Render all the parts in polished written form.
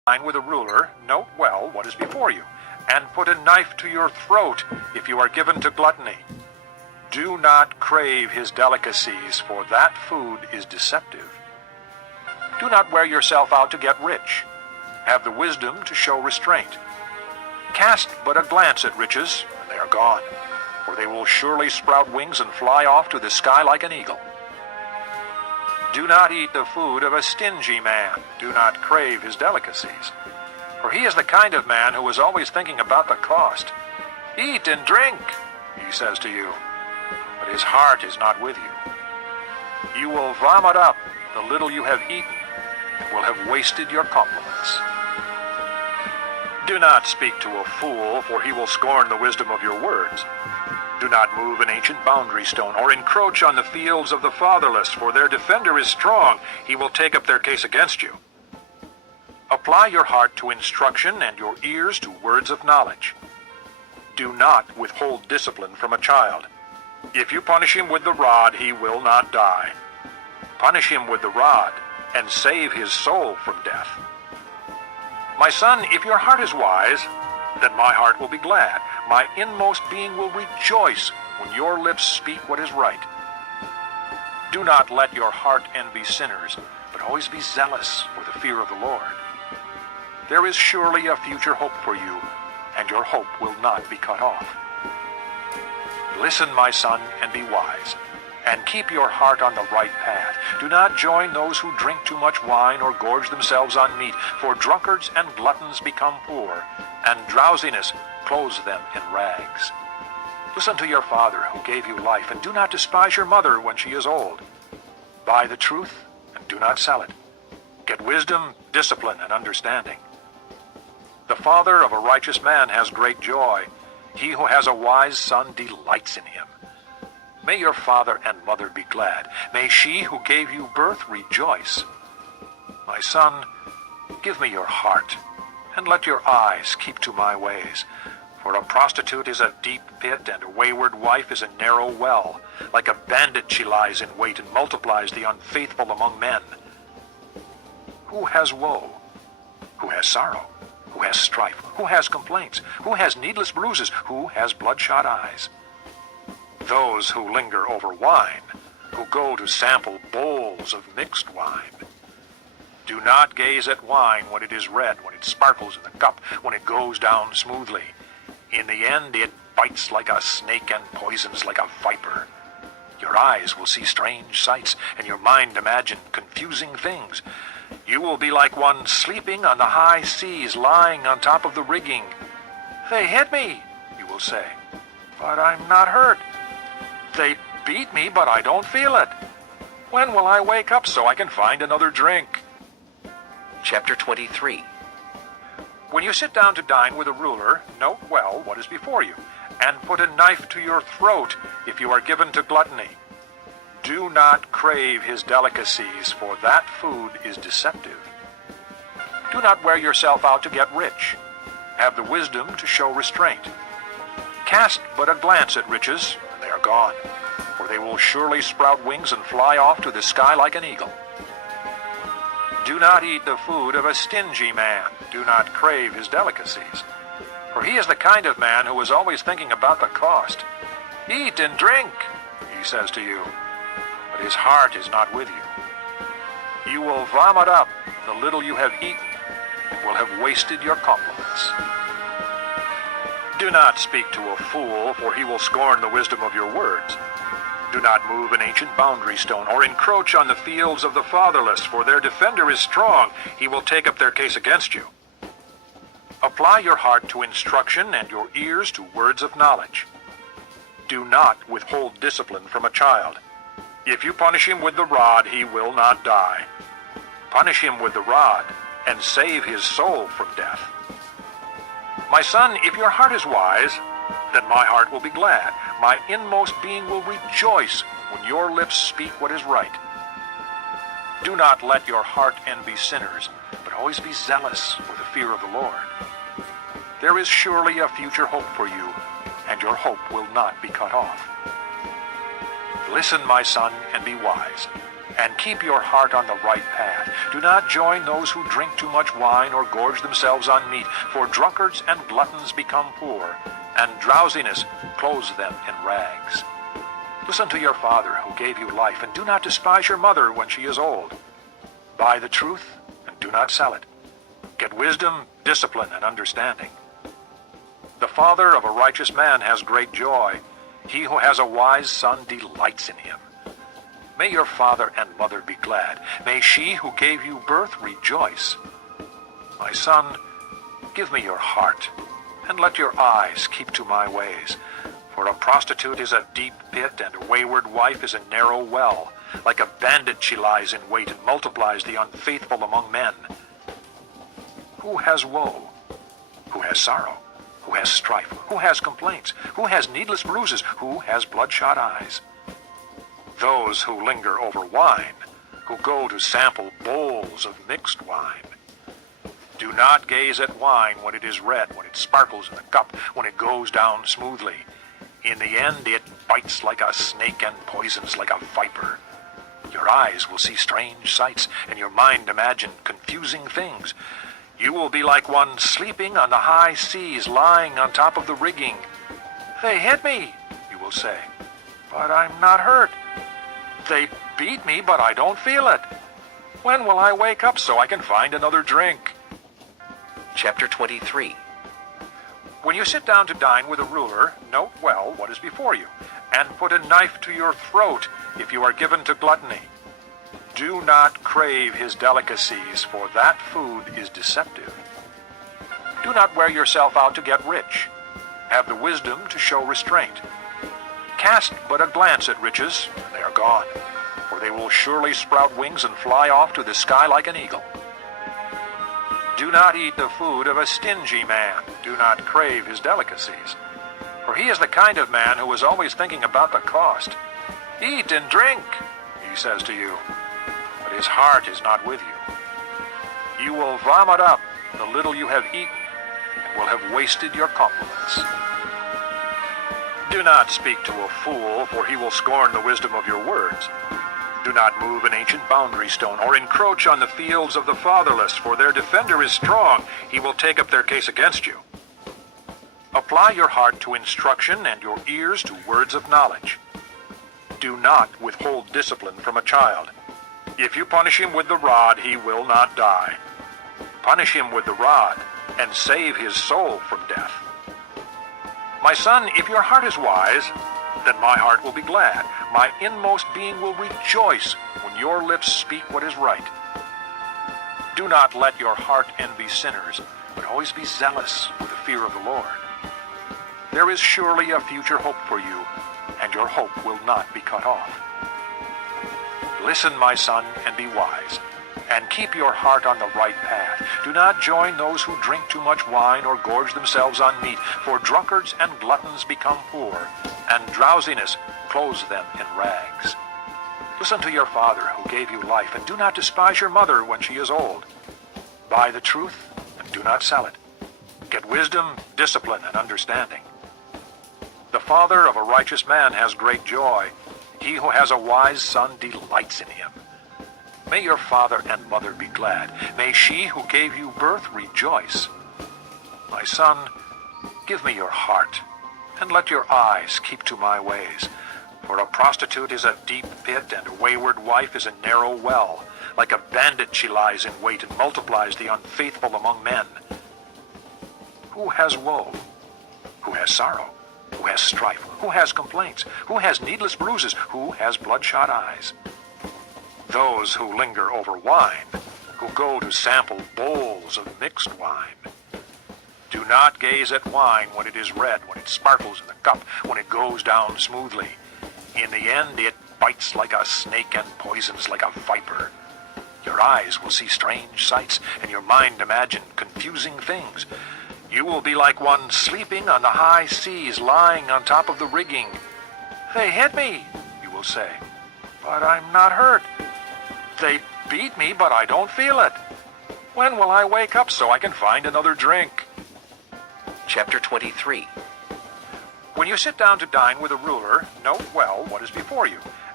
line with a ruler, note well what is before you, and put a knife to your throat if you are given to gluttony. Do not crave his delicacies, for that food is deceptive. Do not wear yourself out to get rich. Have the wisdom to show restraint. Cast but a glance at riches, and they are gone, for they will surely sprout wings and fly off to the sky like an eagle. Do not eat the food of a stingy man. Do not crave his delicacies, for he is the kind of man who is always thinking about the cost. Eat and drink, he says to you, but his heart is not with you. You will vomit up the little you have eaten, and will have wasted your compliments. Do not speak to a fool, for he will scorn the wisdom of your words. Do not move an ancient boundary stone, or encroach on the fields of the fatherless, for their defender is strong. He will take up their case against you. Apply your heart to instruction and your ears to words of knowledge. Do not withhold discipline from a child. If you punish him with the rod, he will not die. Punish him with the rod, and save his soul from death. My son, if your heart is wise, then my heart will be glad. My inmost being will rejoice when your lips speak what is right. Do not let your heart envy sinners, but always be zealous for the fear of the Lord. There is surely a future hope for you, and your hope will not be cut off. Listen, my son, and be wise, and keep your heart on the right path. Do not join those who drink too much wine or gorge themselves on meat, for drunkards and gluttons become poor, and drowsiness clothes them in rags. Listen to your father who gave you life, and do not despise your mother when she is old. Buy the truth, and do not sell it. Get wisdom, discipline, and understanding. The father of a righteous man has great joy. He who has a wise son delights in him. May your father and mother be glad. May she who gave you birth rejoice. My son, give me your heart, and let your eyes keep to my ways. For a prostitute is a deep pit, and a wayward wife is a narrow well. Like a bandit she lies in wait, and multiplies the unfaithful among men. Who has woe? Who has sorrow? Who has strife? Who has complaints? Who has needless bruises? Who has bloodshot eyes? Those who linger over wine, who go to sample bowls of mixed wine. Do not gaze at wine when it is red, when it sparkles in the cup, when it goes down smoothly. In the end, it bites like a snake and poisons like a viper. Your eyes will see strange sights, and your mind imagine confusing things. You will be like one sleeping on the high seas, lying on top of the rigging. They hit me, you will say, but I'm not hurt. They beat me, but I don't feel it. When will I wake up so I can find another drink? Chapter 23. When you sit down to dine with a ruler, note well what is before you, and put a knife to your throat if you are given to gluttony. Do not crave his delicacies, for that food is deceptive. Do not wear yourself out to get rich. Have the wisdom to show restraint. Cast but a glance at riches, and they are gone, for they will surely sprout wings and fly off to the sky like an eagle. Do not eat the food of a stingy man. Do not crave his delicacies, for he is the kind of man who is always thinking about the cost. Eat and drink, he says to you, but his heart is not with you. You will vomit up the little you have eaten, and will have wasted your compliments. Do not speak to a fool, for he will scorn the wisdom of your words. Do not move an ancient boundary stone, or encroach on the fields of the fatherless, for their defender is strong. He will take up their case against you. Apply your heart to instruction and your ears to words of knowledge. Do not withhold discipline from a child. If you punish him with the rod, he will not die. Punish him with the rod, and save his soul from death. My son, if your heart is wise, then my heart will be glad. My inmost being will rejoice when your lips speak what is right. Do not let your heart envy sinners, but always be zealous for the fear of the Lord. There is surely a future hope for you, and your hope will not be cut off. Listen, my son, and be wise, and keep your heart on the right path. Do not join those who drink too much wine or gorge themselves on meat, for drunkards and gluttons become poor, and drowsiness clothes them in rags. Listen to your father who gave you life, and do not despise your mother when she is old. Buy the truth and do not sell it. Get wisdom, discipline, and understanding. The father of a righteous man has great joy. He who has a wise son delights in him. May your father and mother be glad. May she who gave you birth rejoice. My son, give me your heart, and let your eyes keep to my ways. For a prostitute is a deep pit, and a wayward wife is a narrow well. Like a bandit she lies in wait and multiplies the unfaithful among men. Who has woe? Who has sorrow? Who has strife? Who has complaints? Who has needless bruises? Who has bloodshot eyes? Those who linger over wine, who go to sample bowls of mixed wine. Do not gaze at wine when it is red, when it sparkles in the cup, when it goes down smoothly. In the end, it bites like a snake and poisons like a viper. Your eyes will see strange sights, and your mind imagine confusing things. You will be like one sleeping on the high seas, lying on top of the rigging. They hit me, you will say, but I'm not hurt. They beat me, but I don't feel it. When will I wake up so I can find another drink? Chapter 23. When you sit down to dine with a ruler, note well what is before you, and put a knife to your throat if you are given to gluttony. Do not crave his delicacies, for that food is deceptive. Do not wear yourself out to get rich. Have the wisdom to show restraint. Cast but a glance at riches, and they are gone, for they will surely sprout wings and fly off to the sky like an eagle. Do not eat the food of a stingy man. Do not crave his delicacies, for he is the kind of man who is always thinking about the cost. Eat and drink, he says to you, but his heart is not with you. You will vomit up the little you have eaten, and will have wasted your compliments. Do not speak to a fool, for he will scorn the wisdom of your words. Do not move an ancient boundary stone, or encroach on the fields of the fatherless, for their defender is strong. He will take up their case against you. Apply your heart to instruction and your ears to words of knowledge. Do not withhold discipline from a child. If you punish him with the rod, he will not die. Punish him with the rod, and save his soul from death. My son, if your heart is wise, then my heart will be glad. My inmost being will rejoice when your lips speak what is right. Do not let your heart envy sinners, but always be zealous with the fear of the Lord. There is surely a future hope for you, and your hope will not be cut off. Listen, my son, and be wise, and keep your heart on the right path. Do not join those who drink too much wine or gorge themselves on meat, for drunkards and gluttons become poor, and drowsiness clothes them in rags. Listen to your father who gave you life, and do not despise your mother when she is old. Buy the truth and do not sell it. Get wisdom, discipline, and understanding. The father of a righteous man has great joy. He who has a wise son delights in him. May your father and mother be glad. May she who gave you birth rejoice. My son, give me your heart, and let your eyes keep to my ways. For a prostitute is a deep pit, and a wayward wife is a narrow well. Like a bandit she lies in wait and multiplies the unfaithful among men. Who has woe? Who has sorrow? Who has strife? Who has complaints? Who has needless bruises? Who has bloodshot eyes? Those who linger over wine, who go to sample bowls of mixed wine. Do not gaze at wine when it is red, when it sparkles in the cup, when it goes down smoothly. In the end, it bites like a snake and poisons like a viper. Your eyes will see strange sights, and your mind imagine confusing things. You will be like one sleeping on the high seas, lying on top of the rigging. They hit me, you will say, but I'm not hurt. They beat me, but I don't feel it. When will I wake up so I can find another drink? Chapter 23. When you sit down to dine with a ruler, note well what is before you,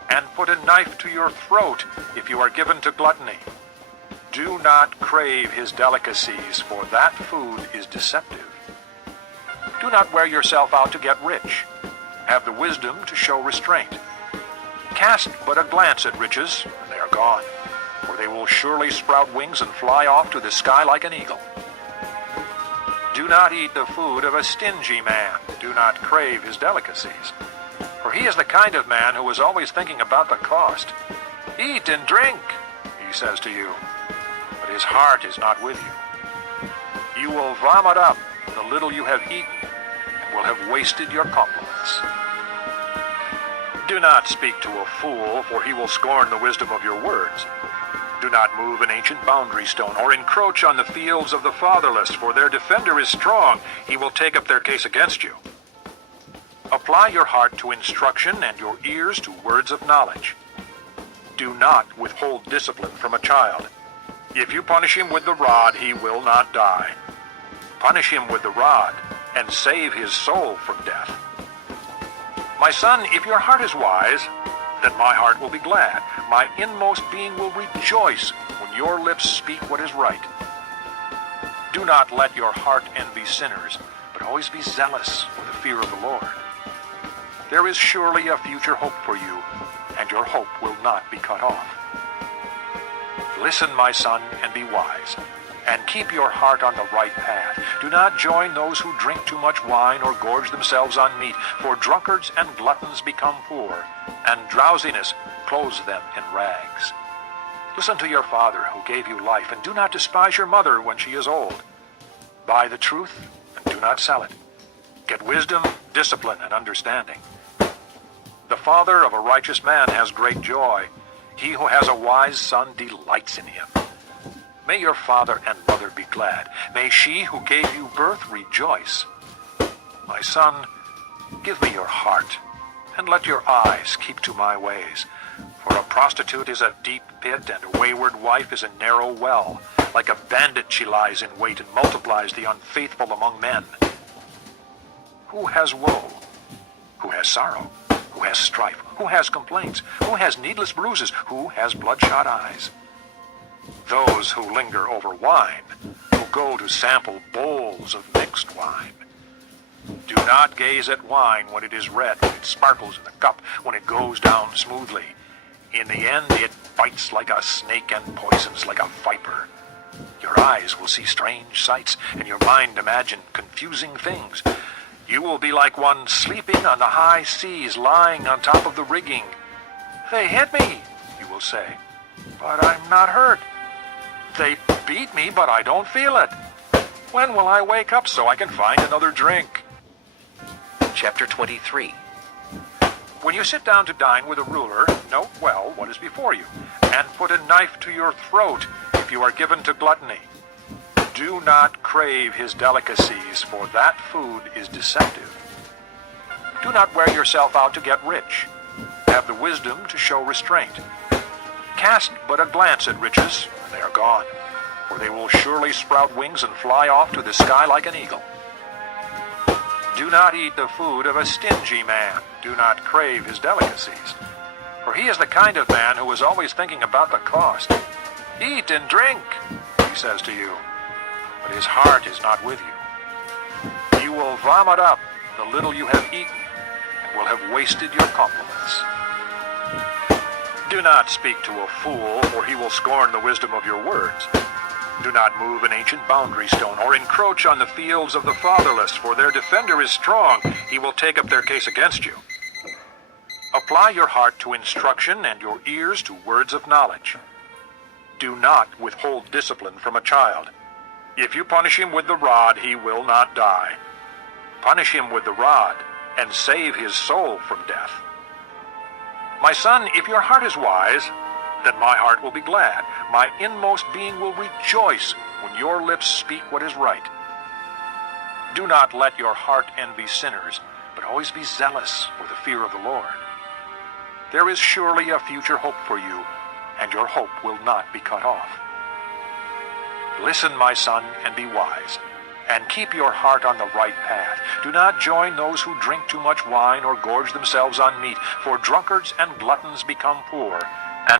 and put a knife to your throat if you are given to gluttony. Do not crave his delicacies, for that food is deceptive. Do not wear yourself out to get rich. Have the wisdom to show restraint. Cast but a glance at riches, and they are gone, for they will surely sprout wings and fly off to the sky like an eagle. Do not eat the food of a stingy man. Do not crave his delicacies, for he is the kind of man who is always thinking about the cost. Eat and drink, he says to you, but his heart is not with you. You will vomit up the little you have eaten, and will have wasted your compliments. Do not speak to a fool, for he will scorn the wisdom of your words. Do not move an ancient boundary stone, or encroach on the fields of the fatherless, for their defender is strong. He will take up their case against you. Apply your heart to instruction and your ears to words of knowledge. Do not withhold discipline from a child. If you punish him with the rod, he will not die. Punish him with the rod, and save his soul from death. My son, if your heart is wise, then my heart will be glad. My inmost being will rejoice when your lips speak what is right. Do not let your heart envy sinners, but always be zealous for the fear of the Lord. There is surely a future hope for you, and your hope will not be cut off. Listen, my son, and be wise, and keep your heart on the right path. Do not join those who drink too much wine or gorge themselves on meat, for drunkards and gluttons become poor, and drowsiness clothes them in rags. Listen to your father who gave you life, and do not despise your mother when she is old. Buy the truth, and do not sell it. Get wisdom, discipline, and understanding. The father of a righteous man has great joy. He who has a wise son delights in him. May your father and mother be glad. May she who gave you birth rejoice. My son, give me your heart, and let your eyes keep to my ways. For a prostitute is a deep pit, and a wayward wife is a narrow well. Like a bandit she lies in wait and multiplies the unfaithful among men. Who has woe? Who has sorrow? Who has strife? Who has complaints? Who has needless bruises? Who has bloodshot eyes? Those who linger over wine, who go to sample bowls of mixed wine. Do not gaze at wine when it is red, when it sparkles in the cup, when it goes down smoothly. In the end, it bites like a snake and poisons like a viper. Your eyes will see strange sights, and your mind imagine confusing things. You will be like one sleeping on the high seas, lying on top of the rigging. They hit me, you will say, but I'm not hurt. They beat me, but I don't feel it. When will I wake up so I can find another drink? Chapter 23. When you sit down to dine with a ruler, note well what is before you, and put a knife to your throat if you are given to gluttony. Do not crave his delicacies, for that food is deceptive. Do not wear yourself out to get rich. Have the wisdom to show restraint. Cast but a glance at riches, and they are gone, for they will surely sprout wings and fly off to the sky like an eagle. Do not eat the food of a stingy man. Do not crave his delicacies, for he is the kind of man who is always thinking about the cost. Eat and drink, he says to you, but his heart is not with you. You will vomit up the little you have eaten, and will have wasted your compliments. Do not speak to a fool, for he will scorn the wisdom of your words. Do not move an ancient boundary stone, or encroach on the fields of the fatherless, for their defender is strong. He will take up their case against you. Apply your heart to instruction and your ears to words of knowledge. Do not withhold discipline from a child. If you punish him with the rod, he will not die. Punish him with the rod, and save his soul from death. My son, if your heart is wise, then my heart will be glad. My inmost being will rejoice when your lips speak what is right. Do not let your heart envy sinners, but always be zealous for the fear of the Lord. There is surely a future hope for you, and your hope will not be cut off. Listen, my son, and be wise, and keep your heart on the right path. Do not join those who drink too much wine or gorge themselves on meat, for drunkards and gluttons become poor,